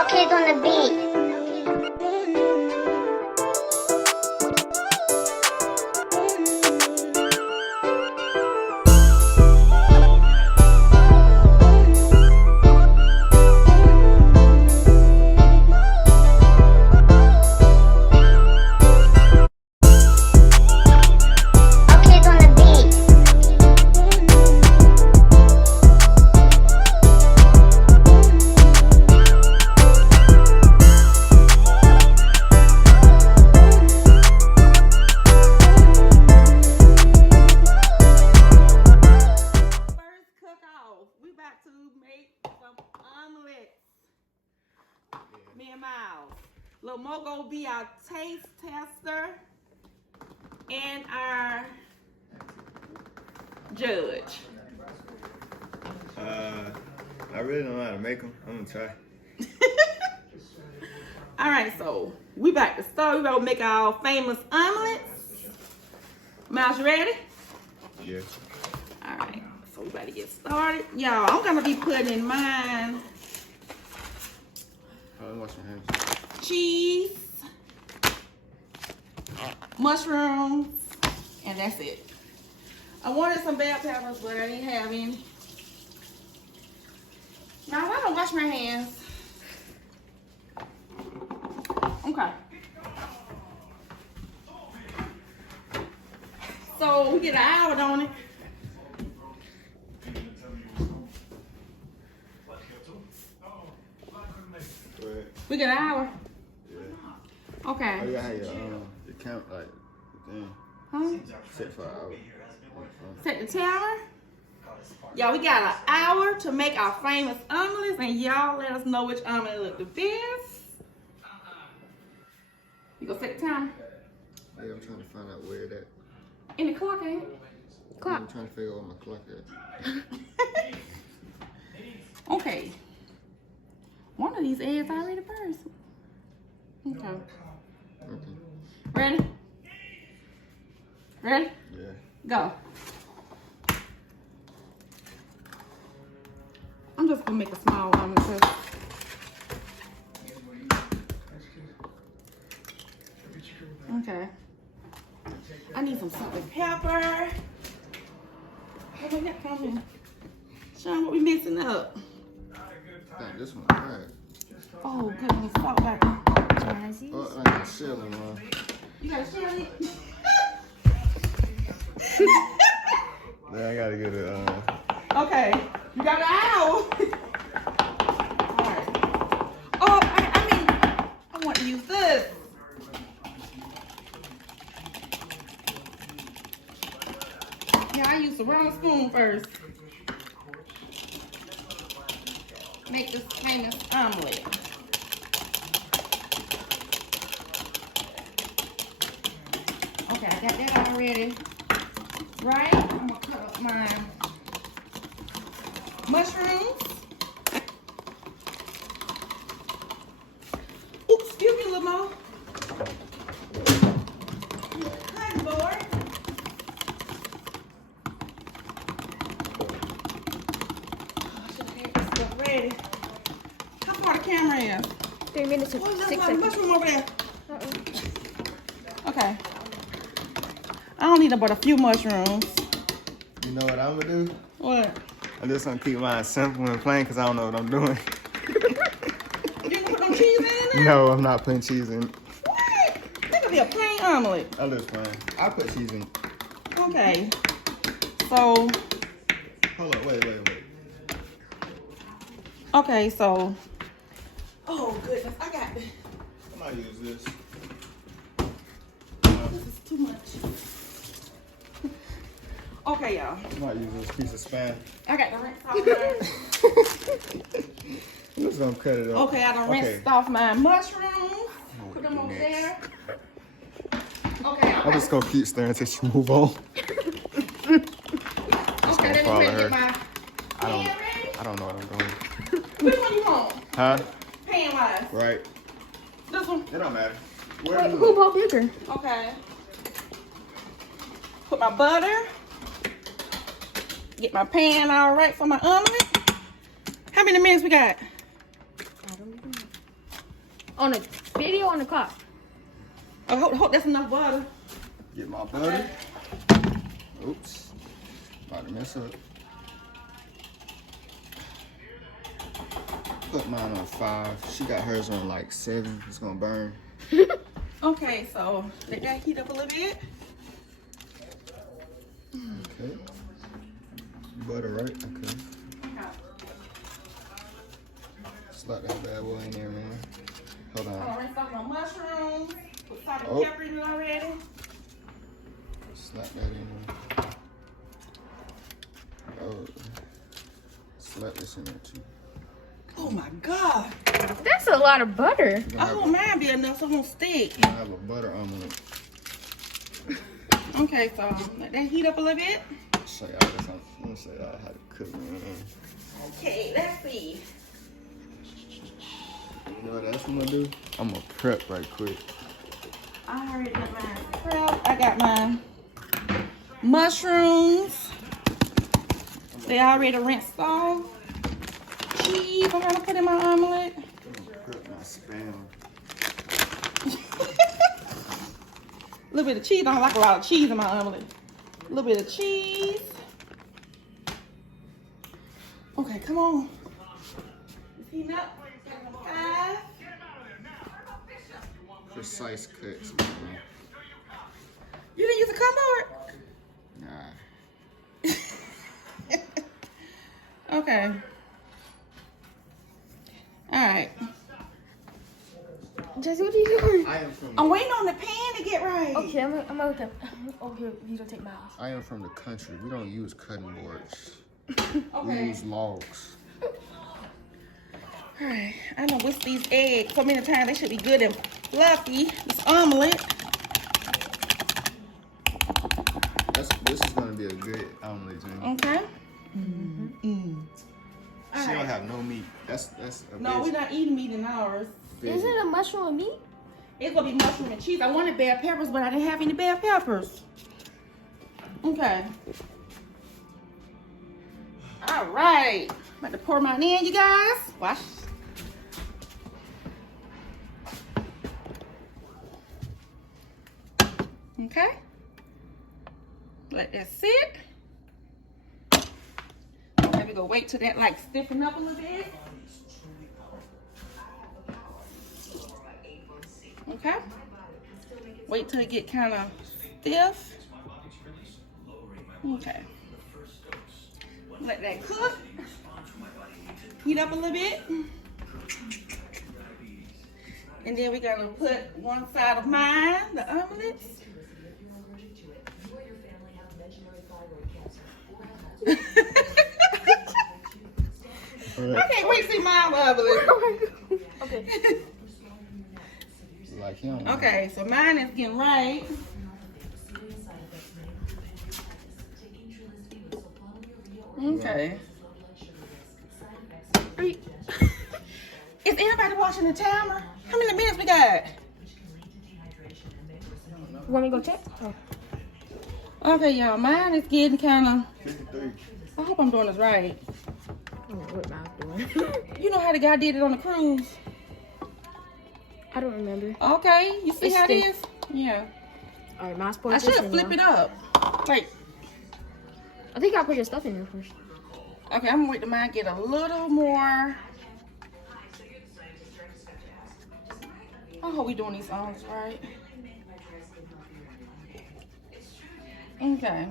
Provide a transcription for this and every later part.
Okay, on the beat. Me and Miles. Lil Mo gonna be our taste tester and our judge. I really don't know how to make them. I'm gonna try. All right, so we back to start. We gonna make our famous omelets. Miles, you ready? Yeah. All right, so we about to get started. Y'all, I'm gonna be putting in mine Wash my hands. cheese, mushrooms, and that's it. I wanted some bell peppers, but I didn't have any. Now, I don't wash my hands. Okay. So we get an hour, don't it? We get an hour. Yeah. Okay. Oh, you gotta have your count like thing. Huh? Set for an hour. Set the timer. Y'all, we got an hour to make our famous omelets, and y'all let us know which omelet look the best. You gonna set the timer? Yeah, I'm trying to find out where that. In the clock, ain't it? Clock. I'm trying to figure out where my clock is. Okay. One of these eggs already burst. Okay. Okay. Ready? Ready? Yeah. Go. I'm just gonna make a small omelet too. Okay. I need some salt and pepper. How about that coming? Sean, what we mixing up? I think this one, alright. Oh, goodness, salt back. Oh, I got a ceiling on. You got a chili? Then I gotta get it. Okay, you got an hour. Alright. Oh, I want to use this. Yeah, I used the wrong spoon first. Make this famous omelet. Okay, I got that already. Right? I'm gonna cut up my mushrooms. Oops, excuse me, little Mo. Cutting board. Ready. How far the camera is? 3 minutes and Oh, there's 6 a seconds. mushroom over there. Okay. I don't need but a few mushrooms. You know what I'm gonna do? What? I'm just gonna keep mine simple and plain because I don't know what I'm doing. You gonna put no cheese in it? No, I'm not putting cheese in. What? That could be a plain omelet. That looks fine. I'll put cheese in. Okay. So. Hold on, wait. Okay, so. Oh goodness, I got this. I might use this. This is too much. Okay, y'all. I might use this piece of spam. I got the rinse off mine. I'm just gonna cut it off. Okay, I done rinsed off my mushrooms. Put them over next. there. Okay, I'm just gonna keep staring until she move on. okay, let me follow ready to her. get my pan ready. I don't know what I'm doing. Which one you want? Huh? Pan wise. Right. This one? It don't matter. Wait, who bought bigger? Okay. Put my butter. Get my pan all right for my omelet. How many minutes we got? I don't even know. On the video on the clock. Oh, hope that's enough butter. Get my butter. Oops. About to mess up. Put mine on 5. She got hers on like 7. It's gonna burn. Okay, so let that heat up a little bit. Okay. Butter, right? Okay. Slap that bad boy in there, man. Hold I'm on. gonna rinse off my mushrooms. Put salt and Oh. pepper in it already. Slap that in there. Oh. Slap this in there too. Oh my God. That's a lot of butter. I hope mine be enough so it won't stick. I have a butter omelet. Okay, so let that heat up a little bit. Show y'all this. I'm gonna show y'all how to cook, man. Okay, let's see. You know what else I'm gonna do? I'm gonna prep right quick. I already got mine prepped. I got my mushrooms. They already rinsed off. Cheese I'm gonna put in my omelet. I'm gonna prep my spam. A little bit of cheese. I don't like a lot of cheese in my omelet. A little bit of cheese. Okay, come on. It's heating up. 5. Precise cuts, man. You didn't use a cutboard? Nah. Okay. Alright. Jesse, what are you doing? I'm waiting on the pan to get right. Okay, I'm gonna look up. Oh, here, you don't take my house. I am from the country. We don't use cutting boards. Okay. We use logs. Alright. I done whisked these eggs so many times. They should be good and fluffy. This omelet. This is gonna be a good omelet, Jamie. Okay. She don't have no meat. That's a No, we're not eating meat in ours. Is it a mushroom and meat? It's gonna be mushroom and cheese. I wanted bell peppers, but I didn't have any bell peppers. Okay. All right. About to pour mine in, you guys. Watch. Okay. Let that sit. Okay, we gonna wait till that like stiffen up a little bit. Okay. Wait till it get kind of stiff. Okay. Let that cook. Heat up a little bit. And then we're gonna put one side of mine, the omelets. I can't wait to see my omelet. Okay. like him. Okay, so mine is getting right. Okay. Is everybody watching the timer? How many minutes we got? You want me to go check? Oh. Okay, y'all. Mine is getting kind of. 53. I hope I'm doing this right. I don't know what mine's doing. You know how the guy did it on the cruise? I don't remember. Okay, you see It's how it thick. is? Yeah. All right, mine's poured. I should flip it up. Wait. I think I'll put your stuff in there first. Okay, I'm gonna wait till mine get a little more. I hope we doing these songs right. Okay.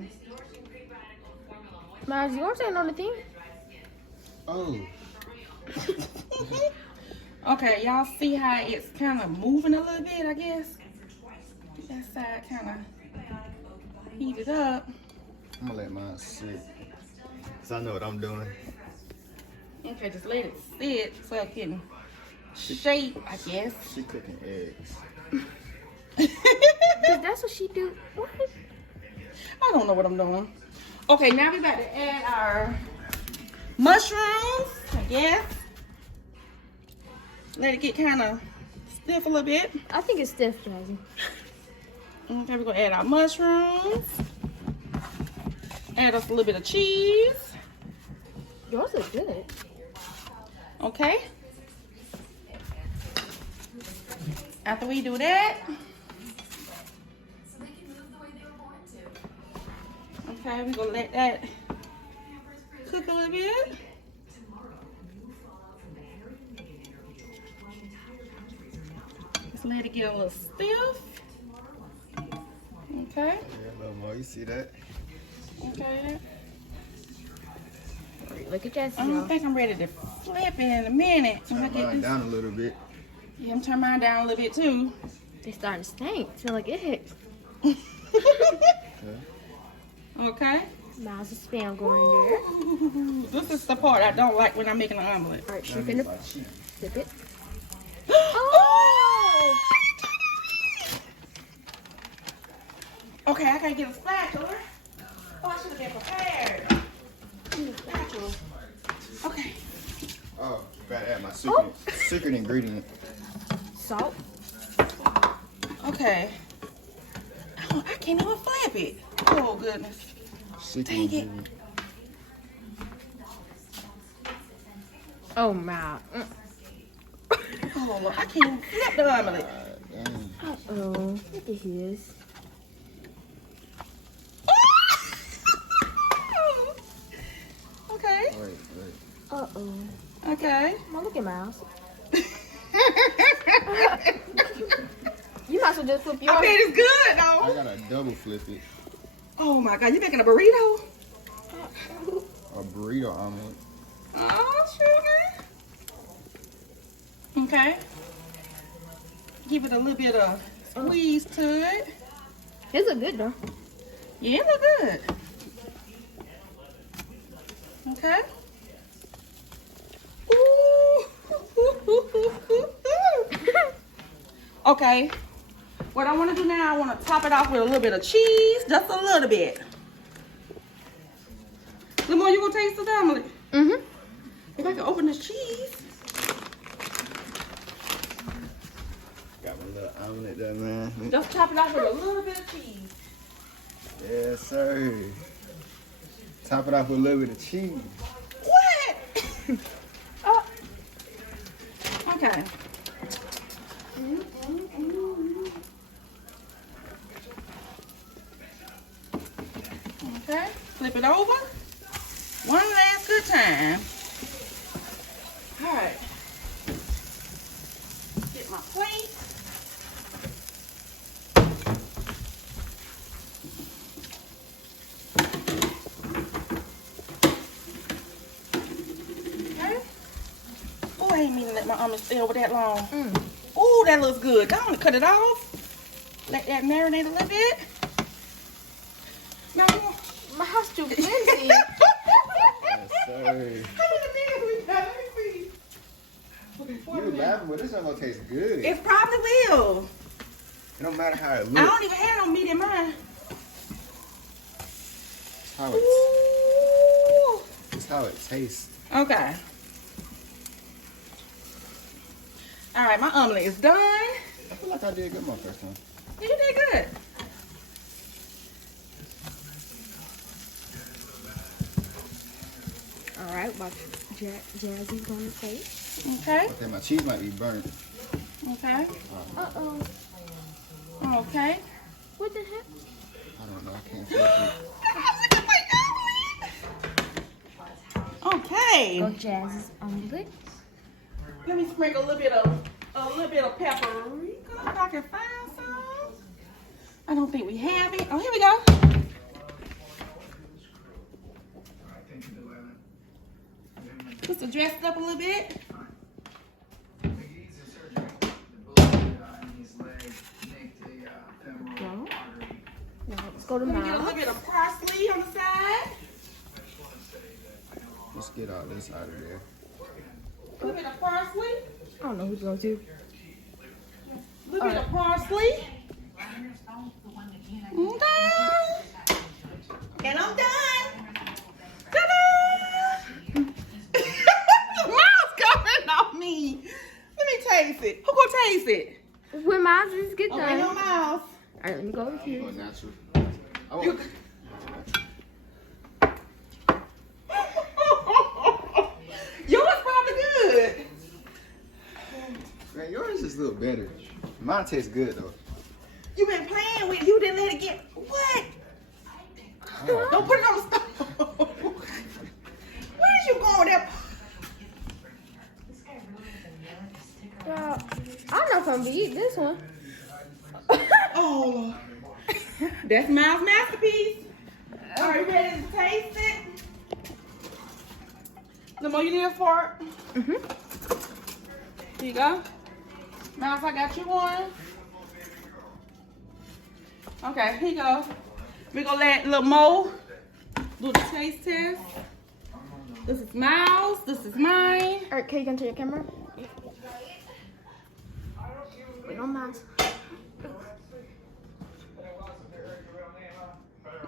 Miles, yours ain't on the thing. Oh. Okay, y'all see how it's kind of moving a little bit, I guess. That side kind of heated up. I'm gonna let mine sit. Cause I know what I'm doing. Okay, just let it sit so it can shape, I guess. She cooking eggs. Cause that's what she do. What? I don't know what I'm doing. Okay, now we about to add our mushrooms, I guess. Let it get kind of stiff a little bit. I think it's stiff, Jazzy. Okay, we're gonna add our mushrooms. Add us a little bit of cheese. Yours is good. Okay. After we do that, okay, we're gonna let that cook a little bit. Just let it get a little stiff. Okay. Yeah, a little more. You see that? Okay. Look at Jessie. I don't think I'm ready to flip it in a minute. Turn mine down a little bit. Yeah, I'm turning mine down a little bit too. They starting to stink. Feel like it hits. Okay. Miles of spam going there. Ooh, this is the part I don't like when I'm making an omelet. All right, she That finna means like she- flip it. Oh! Okay, I gotta get a spatula. Oh, I should have been prepared. Spatula. Okay. Oh, gotta add my secret ingredient. Salt. Okay. Oh, I can't even flip it. Oh, goodness. Secret Dang it. ingredient. Oh my. Oh, Lord, I can't even flip the omelet. Dang. Uh-oh. Look at his. Okay. Wait. Uh-oh. Okay. Come on, look at Miles. You might as well just flip yours. I bet it's good, I though. gotta double flip it. Oh, my God. You making a burrito? A burrito omelet. Oh, sugar. Okay. Give it a little bit of squeeze to it. His look good though. Yeah, it look good. Okay. Ooh. Okay. What I want to do now, I want to top it off with a little bit of cheese, just a little bit. Lamar, you gonna taste the omelet? Mm-hmm. If I can open this cheese. Got my little omelet there, man. Just top it off with a little bit of cheese. Yes, sir. Top it off with a little bit of cheese. What? Oh. Okay. Okay. Flip it over. One last good time. All right. Get my plate. Okay. Oh, I ain't mean to let my omelet stay over that long. Oh, that looks good. Go on and cut it off. Let that marinate a little bit. No. My house too flimsy. Yes, sir. How many minutes we got? Let me see. Okay, 4 You minutes. laughing, but this ain't gonna taste good. It probably will. It don't matter how it I looks. don't even have no meat in mine. How Ooh. it's how it tastes. Okay. All right, my omelet is done. I feel like I did good my first time. You did good. All right, while Jazzy's going to say. Okay. Okay, my cheese might be burnt. Okay. Uh-oh. Okay. What the heck? I don't know. I can't flip it. Look at my omelet. Okay. Go Jazzy's omelet. Let me sprinkle a little bit of paprika. If I can find some. I don't think we have it. Oh, here we go. Just to dress it up a little bit. No. Now let's go to Let me get a little Miles. bit of parsley on the side. Let's get all this out of there. A little bit of parsley. I don't know who's going to. A little bit of parsley. Okay. And I'm done. Ta-da! The mouse coming on me. Let me taste it. Who gonna taste it? When Miles is get Okay, done. no All mouse. right, let me go with Go you. natural. I want. Yours probably good. Man, yours is a little better. Mine tastes good though. You been playing with. You didn't let it get what? Oh. Don't put it on the stove. Where is you going with that? Well, I don't know if I'm gonna eat this one. Oh, Lord. That's Miles' masterpiece. Are you ready to taste it? The more you need a fork. Mhm. Here you go. Miles, I got you one. Okay, here you go. We're gonna let little Mo do the taste test. This is Miles. This is mine. Alright, can you come to your camera? Wait, on Miles.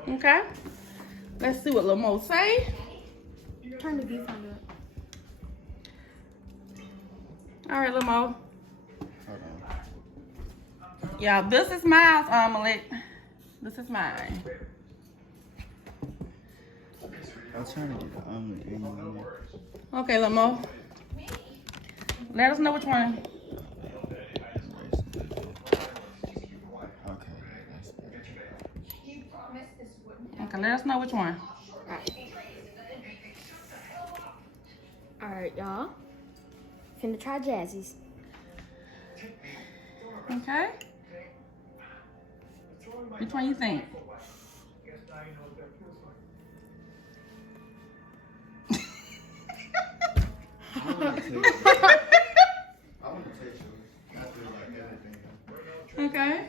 Okay. Let's see what little Mo say. Turn the viewfinder up. All right, little Mo. Hold on. Yeah, this is Miles' omelet. This is mine. I'm trying to get the omelet in there. Okay, little Mo. Let us know which one. Okay, that's good. Okay, let us know which one. Alright, y'all. Finna try Jazzy's. Okay. Which one you think? I want to taste it. I want to taste it. I feel like everything. Okay.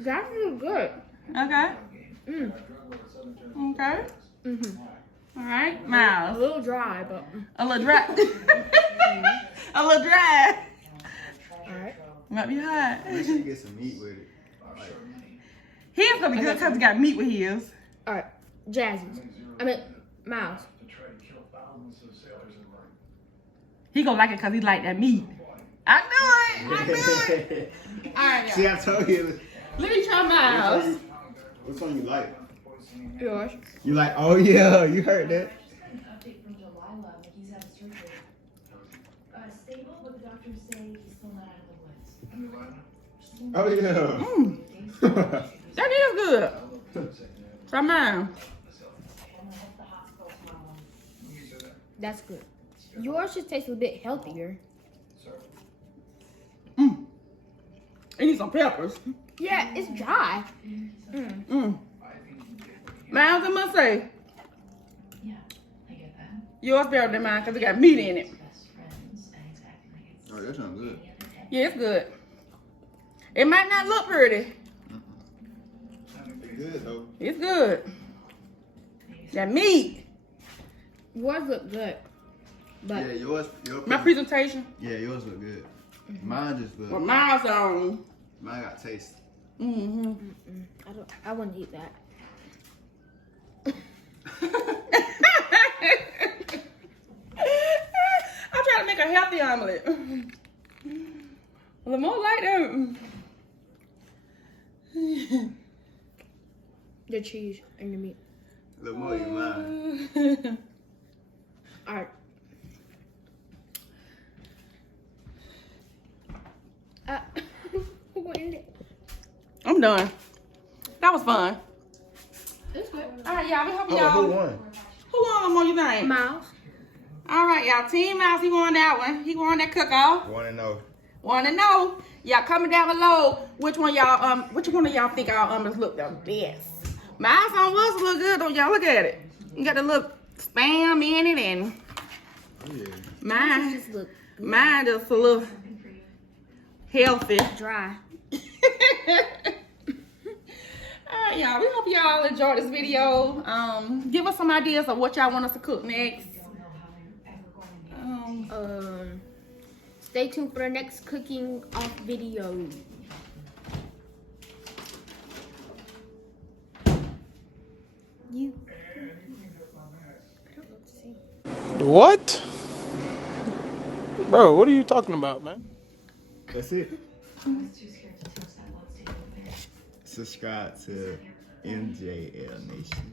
That feels good. Okay. Mm. Okay. Mhm. All right, A Miles. little dry, but A little dry. A little dry. alright. Might be hot. Make sure you get some meat with it. Like, His gonna be good because he got meat with his. Alright, Jazzy's. I mean, Miles. He gonna like it because he like that meat. I knew it. I knew it. All right, see, y'all. I told you. Let me try Miles. Which one you like? Yours. You like? Oh yeah, you heard that. Update from Delilah. He's had surgery. Stable, but the doctors say he's still not out of the woods. Oh yeah. That is good. Try mine. That's good. Yours just tastes a bit healthier. Mm. I need some peppers. Yeah, it's dry. Mm. Miles, I must say, Yeah, I get that. yours better than mine because it got meat in it. Best friends and it's acting like it's Oh, that sounds good. Yeah, it's good. It might not look pretty. It's good though. It's good. That meat. Yours look good. But Yeah, yours. My presentation. Yeah, yours look good. Mine just look. Well, mine's on. Mine got taste. Mm-hmm. I wouldn't eat that. I'm trying to make a healthy omelet. The more like that. The cheese and the meat. Look more than mine. Alright. I'm done. That was fun. It's good. All right, y'all. We hope Oh, y'all. who won? Who won? What you think? Miles. All right, y'all. Team Mouse, he won that one. He won that cook-off. Want to know? Want to know? Y'all comment down below which one of y'all think our omelets look the best. Mine's on was look good though, y'all. Look at it. You got the little spam in it, and Oh yeah. mine Just look mine just a little healthy. dry. Alright, y'all. We hope y'all enjoyed this video. Give us some ideas of what y'all want us to cook next. Stay tuned for the next cooking off video. You. I don't know what to say. What? Bro, what are you talking about, man? That's it. I was too scared to touch that blood stain over there. Subscribe to MJL Nation.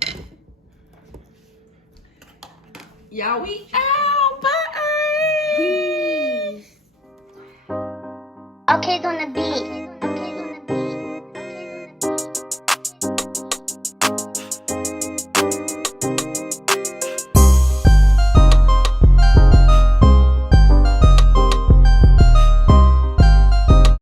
Y'all, we out. Bye. Peace. OMELET on the beat.